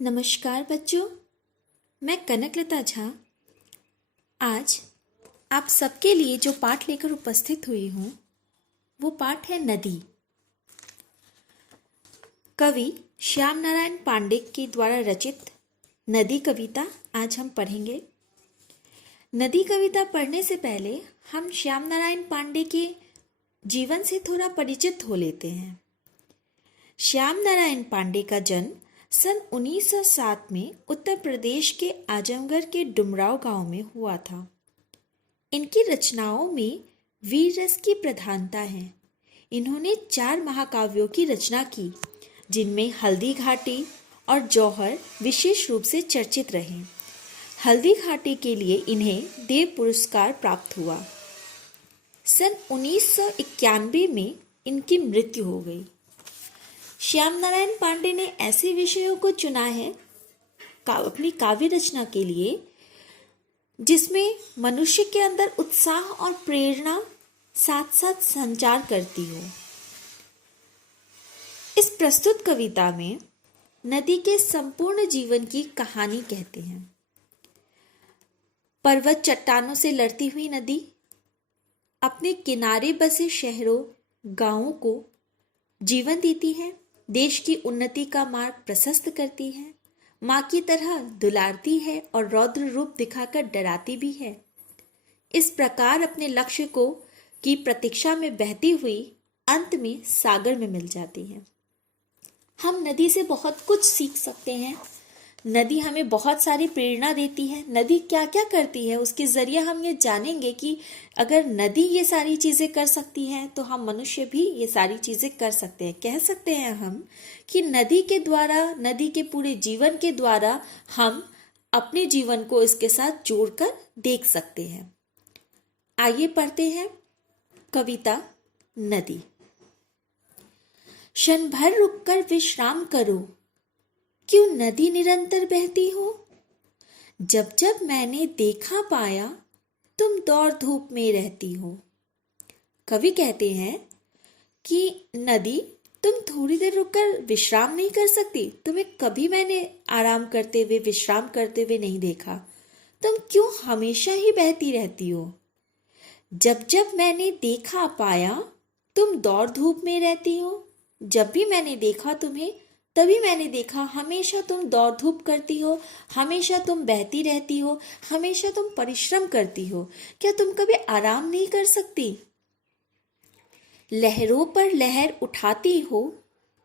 नमस्कार बच्चों, मैं कनकलता झा आज आप सबके लिए जो पाठ लेकर उपस्थित हुई हूँ वो पाठ है नदी। कवि श्याम नारायण पांडे के द्वारा रचित नदी कविता आज हम पढ़ेंगे। नदी कविता पढ़ने से पहले हम श्याम नारायण पांडे के जीवन से थोड़ा परिचित हो लेते हैं। श्याम नारायण पांडे का जन्म सन 1907 में उत्तर प्रदेश के आजमगढ़ के डुमराव गांव में हुआ था। इनकी रचनाओं में वीर रस की प्रधानता है। इन्होंने 4 महाकाव्यों की रचना की, जिनमें हल्दी घाटी और जौहर विशेष रूप से चर्चित रहे। हल्दी घाटी के लिए इन्हें देव पुरस्कार प्राप्त हुआ। सन 1991 में इनकी मृत्यु हो गई। श्याम नारायण पांडे ने ऐसे विषयों को चुना है अपनी काव्य रचना के लिए जिसमें मनुष्य के अंदर उत्साह और प्रेरणा साथ साथ संचार करती हो। इस प्रस्तुत कविता में नदी के संपूर्ण जीवन की कहानी कहते हैं। पर्वत चट्टानों से लड़ती हुई नदी अपने किनारे बसे शहरों गांवों को जीवन देती है, देश की उन्नति का मार्ग प्रशस्त करती है, माँ की तरह दुलारती है और रौद्र रूप दिखाकर डराती भी है। इस प्रकार अपने लक्ष्य को की प्रतीक्षा में बहती हुई अंत में सागर में मिल जाती है। हम नदी से बहुत कुछ सीख सकते हैं। नदी हमें बहुत सारी प्रेरणा देती है। नदी क्या क्या करती है उसके जरिए हम ये जानेंगे कि अगर नदी ये सारी चीज़ें कर सकती है तो हम मनुष्य भी ये सारी चीज़ें कर सकते हैं। कह सकते हैं हम कि नदी के द्वारा, नदी के पूरे जीवन के द्वारा हम अपने जीवन को इसके साथ जोड़कर देख सकते हैं। आइए पढ़ते हैं कविता नदी। क्षण भर रुककर विश्राम करो, क्यों नदी निरंतर बहती हो। जब जब मैंने देखा पाया, तुम दौड़ धूप में रहती हो। कवि कहते हैं कि नदी तुम थोड़ी देर रुककर विश्राम नहीं कर सकती। तुम्हें कभी मैंने आराम करते हुए, विश्राम करते हुए नहीं देखा। तुम क्यों हमेशा ही बहती रहती हो। जब जब मैंने देखा पाया, तुम दौड़ धूप में रहती हो। जब भी मैंने देखा तुम्हें, तभी मैंने देखा हमेशा तुम दौड़ धूप करती हो, हमेशा तुम बहती रहती हो, हमेशा तुम परिश्रम करती हो। क्या तुम कभी आराम नहीं कर सकती। लहरों पर लहर उठाती हो,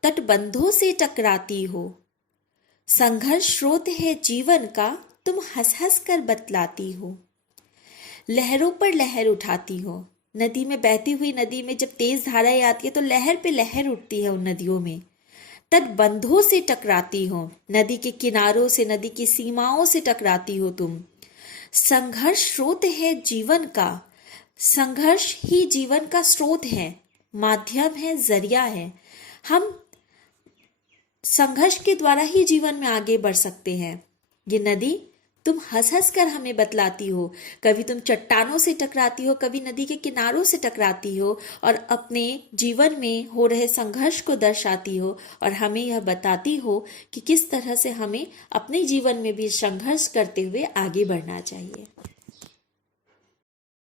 तटबंधों से टकराती हो। संघर्ष स्रोत है जीवन का, तुम हंस हंस कर बतलाती हो। लहरों पर लहर उठाती हो। नदी में बहती हुई नदी में जब तेज धाराएं आती है तो लहर पे लहर उठती है उन नदियों में। तटबंधों से टकराती हो, नदी के किनारों से, नदी की सीमाओं से टकराती हो तुम। संघर्ष स्रोत है जीवन का। संघर्ष ही जीवन का स्रोत है, माध्यम है, जरिया है। हम संघर्ष के द्वारा ही जीवन में आगे बढ़ सकते हैं। ये नदी तुम हंस हंस कर हमें बतलाती हो। कभी तुम चट्टानों से टकराती हो, कभी नदी के किनारों से टकराती हो और अपने जीवन में हो रहे संघर्ष को दर्शाती हो और हमें यह बताती हो कि किस तरह से हमें अपने जीवन में भी संघर्ष करते हुए आगे बढ़ना चाहिए।